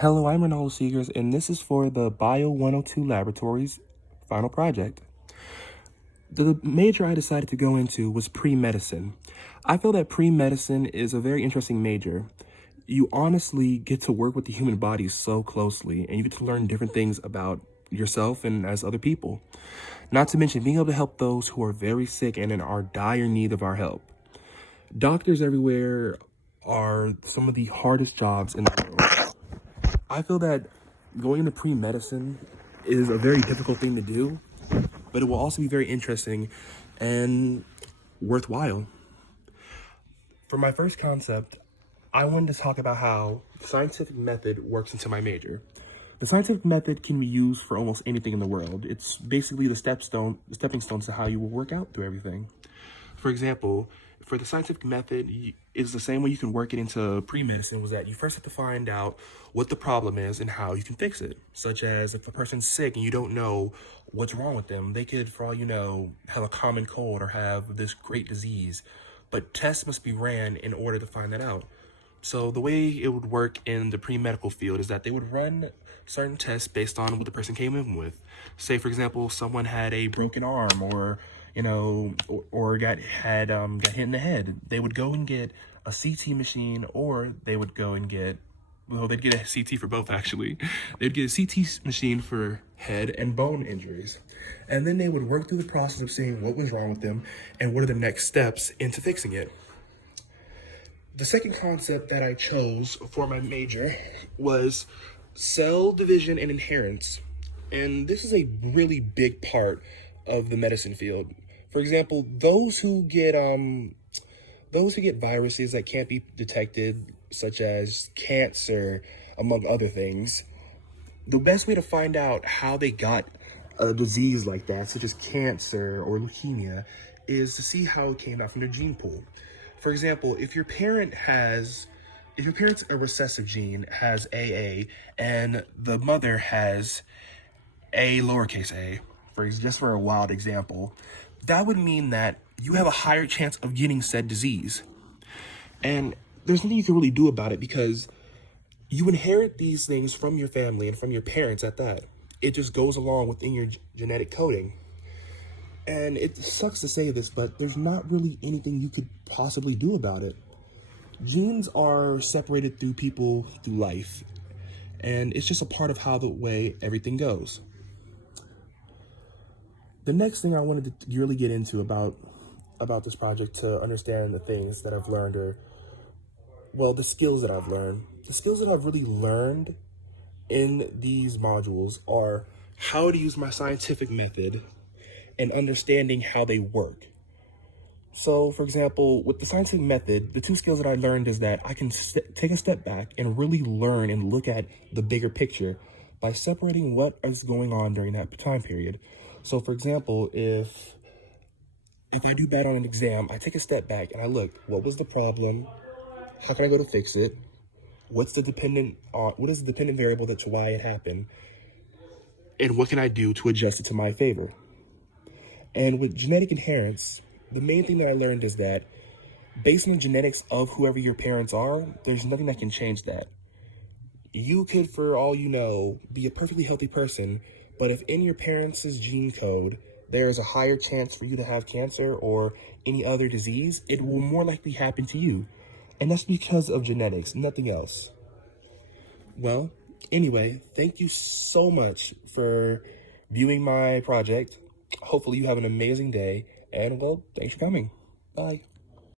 Hello, I'm Ronaldo Seegers, and this is for the Bio 102 Laboratories final project. The major I decided to go into was pre-medicine. I feel that pre-medicine is a very interesting major. You honestly get to work with the human body so closely, and you get to learn different things about yourself and as other people. Not to mention being able to help those who are very sick and in our dire need of our help. Doctors everywhere are some of the hardest jobs in the world. I feel that going into pre-medicine is a very difficult thing to do, but it will also be very interesting and worthwhile. For my first concept, I wanted to talk about how the scientific method works into my major. The scientific method can be used for almost anything in the world. It's basically the stepping stones to how you will work out through everything. For example, for the scientific method, it's the same way you can work it into pre-medicine, was that you first have to find out what the problem is and how you can fix it. Such as if a person's sick and you don't know what's wrong with them, they could, for all you know, have a common cold or have this great disease. But tests must be ran in order to find that out. So the way it would work in the pre-medical field is that they would run certain tests based on what the person came in with. Say, for example, someone had a broken arm or got hit in the head. They would go and get a CT machine, or they would go and get, well, they'd get a CT for both actually. They'd get a CT machine for head and bone injuries. And then they would work through the process of seeing what was wrong with them and what are the next steps into fixing it. The second concept that I chose for my major was cell division and inheritance. And this is a really big part of the medicine field. For example, those who get viruses that can't be detected, such as cancer, among other things, the best way to find out how they got a disease like that, such as cancer or leukemia, is to see how it came out from their gene pool. For example, if your parent's a recessive gene, has AA, and the mother has a lowercase a, just for a wild example, that would mean that you have a higher chance of getting said disease. And there's nothing you can really do about it because you inherit these things from your family and from your parents at that. It just goes along within your genetic coding. And it sucks to say this, but there's not really anything you could possibly do about it. Genes are separated through people through life, and it's just a part of how the way everything goes. The next thing I wanted to really get into about this project to understand the things that I've learned the skills that I've learned. The skills that I've really learned in these modules are how to use my scientific method and understanding how they work. So, for example, with the scientific method, the two skills that I learned is that I can take a step back and really learn and look at the bigger picture by separating what is going on during that time period. So, for example, if I do bad on an exam, I take a step back and I look, what was the problem? How can I go to fix it? What is the dependent variable that's why it happened? And what can I do to adjust it to my favor? And with genetic inheritance, the main thing that I learned is that based on the genetics of whoever your parents are, there's nothing that can change that. You could, for all you know, be a perfectly healthy person, but if in your parents' gene code, there's a higher chance for you to have cancer or any other disease, it will more likely happen to you. And that's because of genetics, nothing else. Well, anyway, thank you so much for viewing my project. Hopefully you have an amazing day, and well, thanks for coming. Bye.